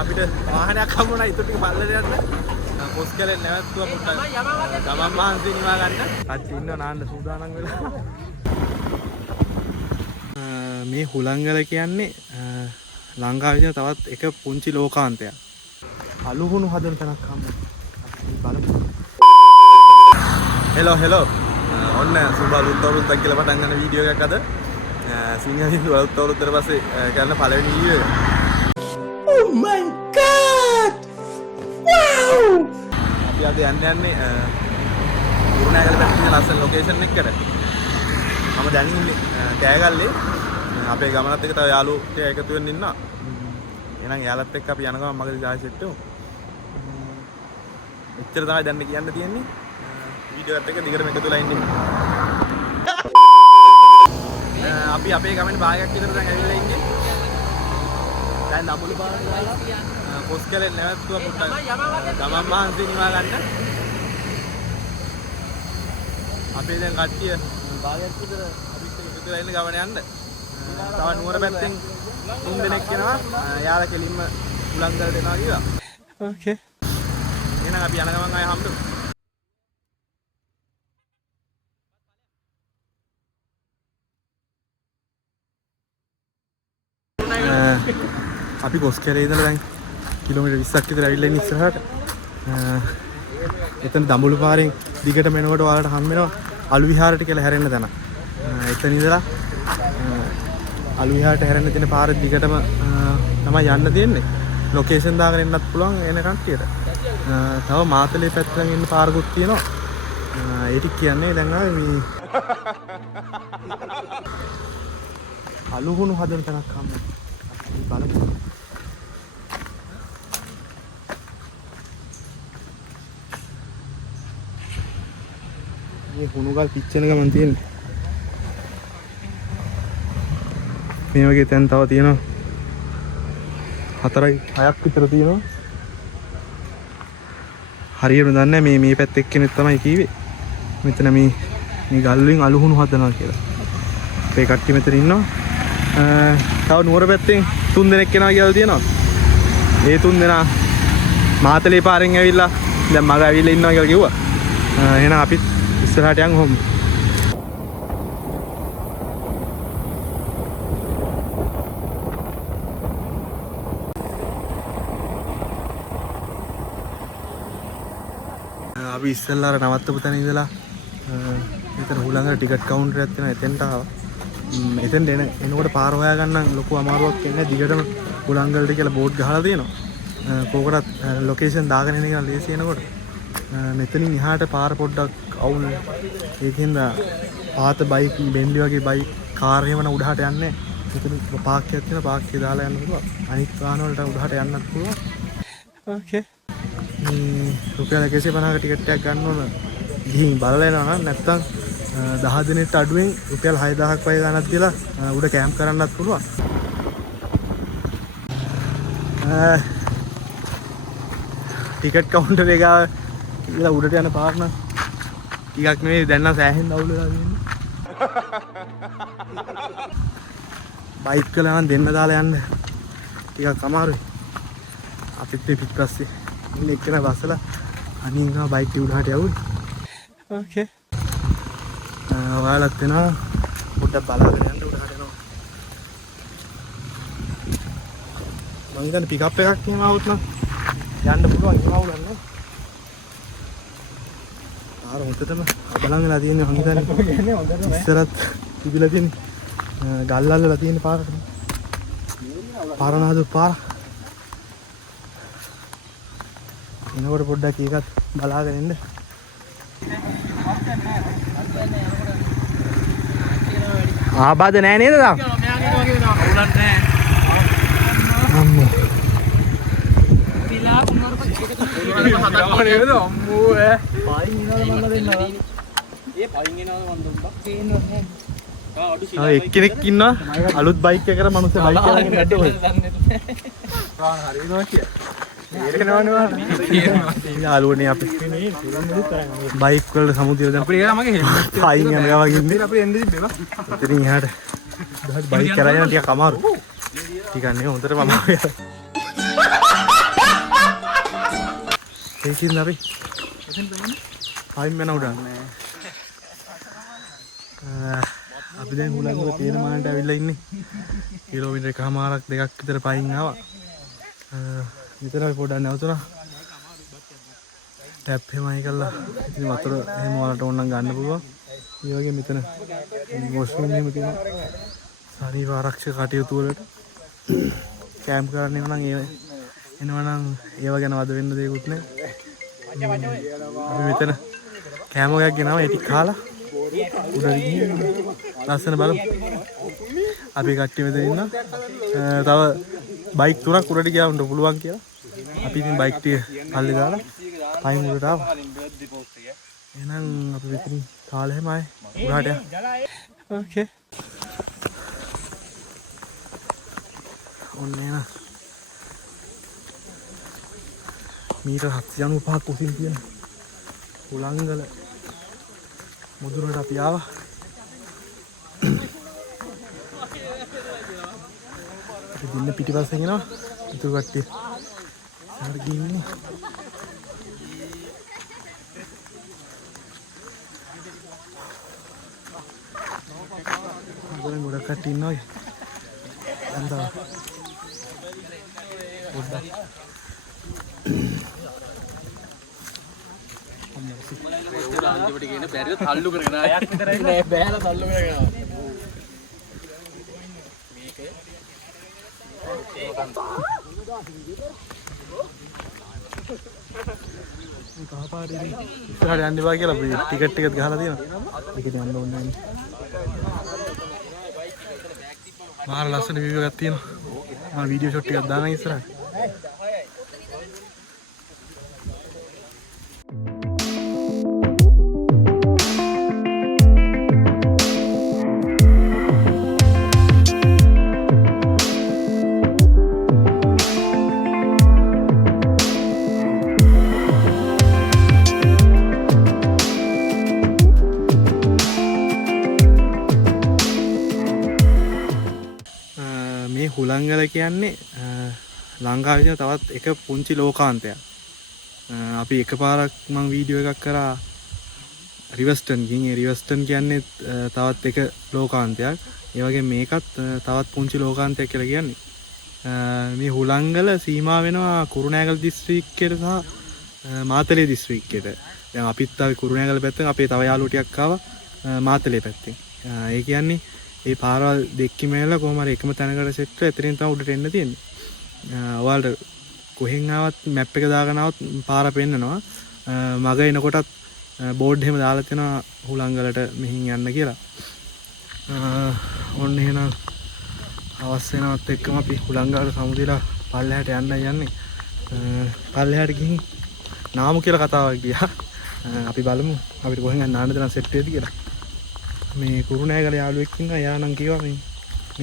අපිට වාහනයක් හම්බුණා ඊට ටික පල්ලට යන්න. පොස් කලේ නැවතුවා පොඩ්ඩක්. ගමන් මහන්සිය නිවා ගන්න. කට්ටිය ඉන්නව නාන්න සූදානම් වෙලා. මේ හුලංගල කියන්නේ ලංකාවේ තියෙන තවත් එක පුංචි ලෝකාන්තයක්. අලුහුණු හදන තැනක් හම්බුණා. බලමු. හෙලෝ. ඔන්න සුබ අලුත් අවුරුද්දක් කියලා පටන් ගන්න වීඩියෝ එකක් අද. සිංහලින් අලුත් අවුරුද්දට පස්සේ කරන පළවෙනි වීඩියෝ එක. Oh my god! Wow! අපි අද යන්නේ කුරුණෑගල පැත්තේ තියෙන ලස්සන ලොකේෂන් එකකට. මම දැන් ඉන්නේ කෑගල්ලේ. අපේ ගමනත් එක්ක තව යාළුවෝ ටික එකතු වෙන්න ඉන්නවා. එහෙනම් යාළුවත් එක්ක අපි යන ගමන් මගදී ජායිසෙට් වෙමු. එච්චර තමයි දැන් කියන්න තියෙන්නේ. වීඩියෝ එකත් එක්ක දිගටම එකතු වෙලා ඉන්න. අපි අපේ ගමනේ භාගයක් විතර දැන් ඇවිල්ලා ඉන්නේ. දැන් දඹුලු පාරට ගාලා පොස් කලේ නැවතුවා පොඩ්ඩක්. ගමන් මහන්සිය නිවා ගන්න. අපේ දැන් කට්ටිය භාගයක් විතර අපිත් එක්ක එකතු වෙලා ඉන්න ගමන යන්න. තව නුවර පැත්තෙන් 3 දෙනෙක් එනවා. යාලා කෙලින්ම උලංගලට එනවා කියලා. ඕකේ. එහෙනම් අපි යන ගමන් ආයෙ හම්බෙමු. අපි කොස්කරේ ඉඳලා දැන් කිලෝමීටර් 20ක් විතර ඇවිල්ලා ඉන්නේ ඉස්සරහට. එතන දඹුලු පාරෙන් දිගටම එනකොට ඔයාලට හම් වෙනවා අලු විහාරයට කියලා හැරෙන්න තැන. එතන ඉඳලා අලු විහාරයට හැරෙන්න තියෙන පාර දිගටම තමයි යන්න තියෙන්නේ. ලොකේෂන් දාගෙන එන්නත් පුළුවන් එන කට්ටියට. තව මාතලේ පැත්තෙන් ඉන්න පාරකුත් තියෙනවා. ඒ ටික කියන්නේ දැන් ආවේ මේ අලුහුණු හදන තැනක් හම්බුනේ. බලමු. මේ හුණුගල් පිච්චෙන ගමන් තියෙන්නේ. මේ වගේ තැන් තව තියෙනවා. 4-6ක් විතර තියෙනවා. හරියට දන්නේ මේ පැත්තේ එක්කෙනෙක් තමයි කිව්වේ. මෙතන මේ ගල් වලින් අලුහුණු හදනවා කියලා. අපේ කට්ටිය මෙතන ඉන්නවා. තව නුවර පැත්තෙන් 3 දෙනෙක් එනවා කියලා තියෙනවා. ඒ 3 දෙනා මාතලේ පාරෙන් ඇවිල්ලා දැන් මග ඇවිල්ලා ඉන්නවා කියලා කිව්වා. එහෙනම් අපිත් ඉස්සරහට යන් හොම්. අපි ඉස්සෙල්ලා අර නවත්තපු තැන ඉඳලා මෙතන හුලංගල ටිකට් කවුන්ටර් එකක් තියෙනවා. එතෙන්ට ආවා. එතෙන්ට එනකොට පාර හොයා ගන්න ලොකු අමාරුවක් එන්නේ. දිගටම හුලංගලට කියලා බෝඩ් ගහලා තියෙනවා. කෝකටත් ලොකේෂන් දාගෙන ඉන්න එක ලේසි වෙනකොට මෙතනින් එහාට පාර පොඩ්ඩක් අවුල්. ඒකින්ද පාත බයික් බෙන්ලි වගේ බයික් කාර් එහෙම උඩහට යන්නේ. මෙතන පාක්කයක් තියෙනවා. පාක්කේ දාලා යන්න පුළුවන්. අනිත් වාහන වලට උඩහට යන්නත් පුළුවන්. ඕකේ. රුපියල් 150ක ටිකට් එකක් ගන්න ඕන. ගිහින් බලලා එනවා නම් නැත්තම් 10 දිනෙට අඩුවෙන් රුපියල් 6000ක් වගේ ගන්නත් කියලා උඩ කැම්ප් කරන්නත් පුළුවන්. ටිකට් කවුන්ටර් එක ඉඳලා උඩට යන පාර නම් ටිකක් නෙවෙයි දැන් නම් සෑහෙන්න අවුල් වෙලා තියෙන්නේ. බයික් වල නම් දෙන්න දාලා යන්න ටිකක් අමාරුයි. අපිත් මේ පිටපස්සේ ඉන්න එක්කන බස්සලා අනින් ගා බයික් එක උඩහට යවුයි. ඕකේ. ඔයාලත් වෙනවා පොඩ්ඩක් බලාගෙන යන්න උඩහට එනවා. මම හිතන්නේ පිකප් එකක් එහෙම આવුත් නම් යන්න පුළුවන්. එහෙම આવුලක් නෑ. ආර හොතටම බලන් වෙලා තියෙන්නේ මම හිතන්නේ ඉස්සරත් තිබිලා තියෙන්නේ ගල් අල්ලලා තියෙන පාරට. පාරනාද පාර. එනකොට පොඩ්ඩක් ඒකත් බලාගෙන ඉන්න. ආබාධ නෑ නේද තාම? අවුලක් නෑ. අම්මෝ. පිලා කුමාර පස්සේ එක තමයි නේද අම්මෝ ඈ. පයින් එනවද මල්ලා දෙන්නවා. ඒ පයින් එනවද මන් දුන්නා. පේන්නේ නැහැ. එක්කෙනෙක් ඉන්නවා අලුත් බයික් එකකට මනුස්ස බයික් එකකින් වැඩ ඔය. හරියනවා කිය. යාළුවනේ අපි බයික් වල සමුදිර දැන් අපිට මගේ හෙල්මට් පයින් යනවා වගේ ඉන්නේ අපි එන්නේ තිබ්බේ. ඉතින් එහාට බයික් කරගෙන ටිකක් අමාරු. ටිකක් නේ හොඳට මම ඒකින් අපි පයින් යන උඩ අපි දැන් හුලංගල තියෙන මානට ඇවිල්ලා ඉන්නේ කිලෝමීටර් එකමාරක් දෙකක් විතර පයින් ආවා විතර අපි පොඩ්ඩක් නැවතුණා ටැප් එහෙමයි කළා ඉතින් වතුර එහෙම වලට ඕන නම් ගන්න පුළුවන් ඒ වගේ මෙතන වොෂ්රූම් එහෙම තියෙනවා ශරීර ආරක්ෂක කටයුතු වලට කැම්ප් කරන්න එනවා නම් එනවා නම් ඒව ගැන වද වෙන්න දෙයක්වත් නැහැ අපි මෙතන කෑම එකක් ගෙනාවා ඒ ටික කාලා උඩට ගිහින් ලස්සන බලමු අපි කට්ටිය මෙතන ඉන්නවා තව බයික් තුනක් උඩට ගියාම පුළුවන් කියලා අපි ඉතින් බයික් ටික පල්ලේ දාලා පයින් උඩට ආවා එහෙනම් අපි මෙතන කාලා හැමයි උඩට යන්න ඕකේ ඔන්න එන මීටර් 795ක් උසින් තියෙන හුලංගල මුදුනට අපි ආවා අපි දින්න පිටිපස්සෙන් එනවා ඉතුරු කට්ටිය හරි ගිහින් ගොඩක් ගොඩක් කට්ටිය ඉන්නවා අන්දා පොඩ්ඩක් අන්තිමට කියන බැරිව තල්ලු කරගෙන ආයක් විතරයි නෑ බෑලා තල්ලු කරගෙන ආවා මේක කහපාටේ ඉස්සරහට යන්න බෑ කියලා අපි ටිකට් එකත් ගහලා තියෙනවා ඒකේ යන්න ඕනේ නෑනේ මාර ලස්සන වීඩියෝ එකක් තියෙනවා මම වීඩියෝ ෂොට් එකක් දානවා ඉස්සරහට හුලංගල කියන්නේ ලංකාවේ තියෙන තවත් එක පුංචි ලෝකාන්තයක්. අපි එකපාරක් මම වීඩියෝ එකක් කරා රිවර්ස්ටන් ගිහින් ඒ රිවර්ස්ටන් කියන්නේ තවත් එක ලෝකාන්තයක්. ඒ වගේ මේකත් තවත් පුංචි ලෝකාන්තයක් කියලා කියන්නේ. මේ හුලංගල සීමා වෙනවා කුරුණෑගල දිස්ත්‍රික්කයට සහ මාතලේ දිස්ත්‍රික්කයට. දැන් අපිත් ආවේ කුරුණෑගල පැත්තෙන් අපේ තව යාළුවෝ ටිකක් ආවා මාතලේ පැත්තෙන්. ඒ කියන්නේ ඒ පාරවල් දෙකකින් මේලා කොහම හරි එකම තැනකට සෙට් වෙලා එතනින් තමයි උඩට එන්න තියෙන්නේ. ඔයාලට කොහෙන් ආවත් මැප් එක දාගෙන ආවත් පාර පෙන්නනවා. මග එනකොටත් බෝඩ් එහෙම දාලා තියෙනවා හුලංගලට මෙහින් යන්න කියලා. ඔන්න එහෙනම් අවස් වෙනවත් එක්කම අපි හුලංගලට සමුදේලා පල්ලෙහාට යන්නේ. පල්ලෙහාට ගිහින් නාමු කියලා කතාවක් ගියා. අපි බලමු අපිට කොහෙන් යන්න ආන්න දෙන සෙට් වෙයිද කියලා. මේ කුරුණෑගල යාළුවෙක් ඉන්නවා එයා නම් කිව්වා මේ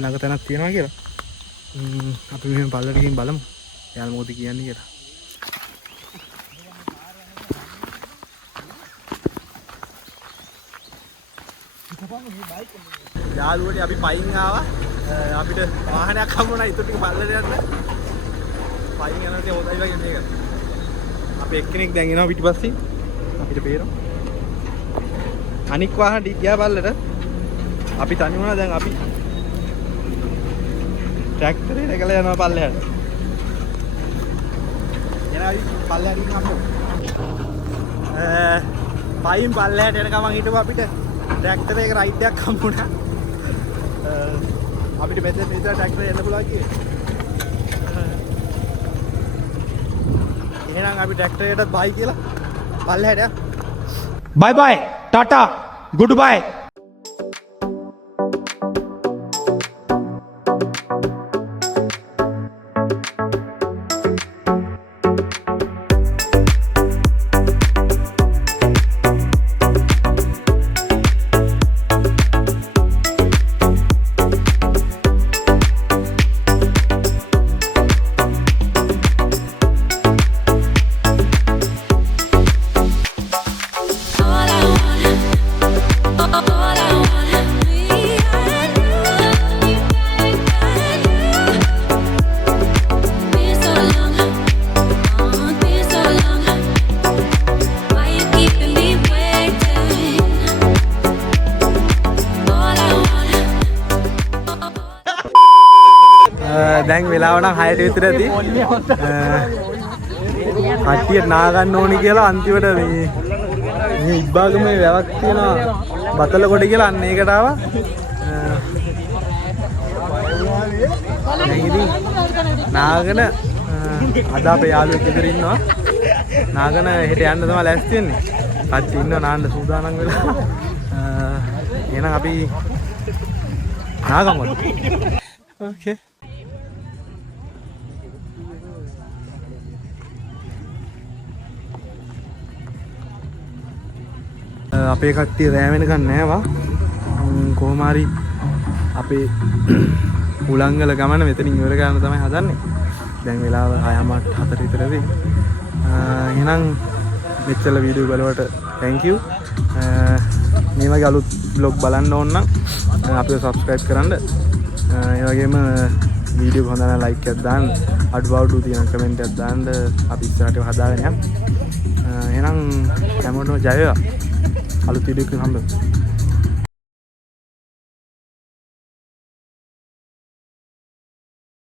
ළඟ තැනක් තියෙනවා කියලා. අපි මෙහෙම පල්ලට ගිහින් බලමු. එයාලා මොකද කියන්නේ කියලා. යාළුවනේ අපි පයින් ආවා. අපිට වාහනයක් හම්බුණා ඊට ටික පල්ලට යන්න. පයින් යනවා කිය හොඳයි වගේ මේක. අපි එක්කෙනෙක් දැන් එනවා පිටිපස්සේ. අපිට පේනවා. අනික් වාහන ගියා පල්ලට අපි තනි වුණා දැන් අපි ට්‍රැක්ටරේ නැගලා යනවා පල්ලෙහාට. එනවා පල්ලෙහාට ගිහින් අපෝ. පයින් පල්ලෙහාට යන ගමන් හිටපුවා අපිට ට්‍රැක්ටරයක රයිඩ් එකක් හම්බුණා. අපිට මෙතන ට්‍රැක්ටරේ යන්න පුළුවන් කියේ. එහෙනම් අපි ට්‍රැක්ටරයටත් බයි කියලා පල්ලෙහාට යන්න. Bye bye, Tata, goodbye. All I want වෙලාව නම් 6ට විතර ඇති. කට්ටියට නා ගන්න ඕනි කියලා අන්තිමට මේ ඉබ්බාගමේ වැවක් තියෙනවා බතල කොට කියලා අන්න ඒකට ආවා. දැන් ඉතින් නාගන අද අපේ යාළුවෙක් ඉදිරි ඉන්නවා. නාගන හෙට යන්න තමයි ලෑස්ති වෙන්නේ. කට්ටිය ඉන්නවා නාන්න සූදානම් වෙලා. එහෙනම් අපි නාගමු. ඕකේ. අපේ කට්ටිය රෑ වෙනකන් නෑවා. කොහොම හරි අපේ උලංගල ගමන මෙතනින් ඉවර කරන්න තමයි හදන්නේ. දැන් වෙලාව 6:04 විතර වෙයි. එහෙනම් මෙච්චර වීඩියෝ බලවට thank you. මේ වගේ අලුත් vlog බලන්න ඕන නම් අපිව subscribe කරන්න. ඒ වගේම වීඩියෝ හොඳ නම් like එකක් දාන්න. අඩුපාඩු තියෙන comment එකක් දාන්න. අපි ඉස්සරහට හදාගෙන යමු. එහෙනම් හැමෝටම ජය වේවා. අලුත් වීඩියෝ එකකින් හම්බෙමු.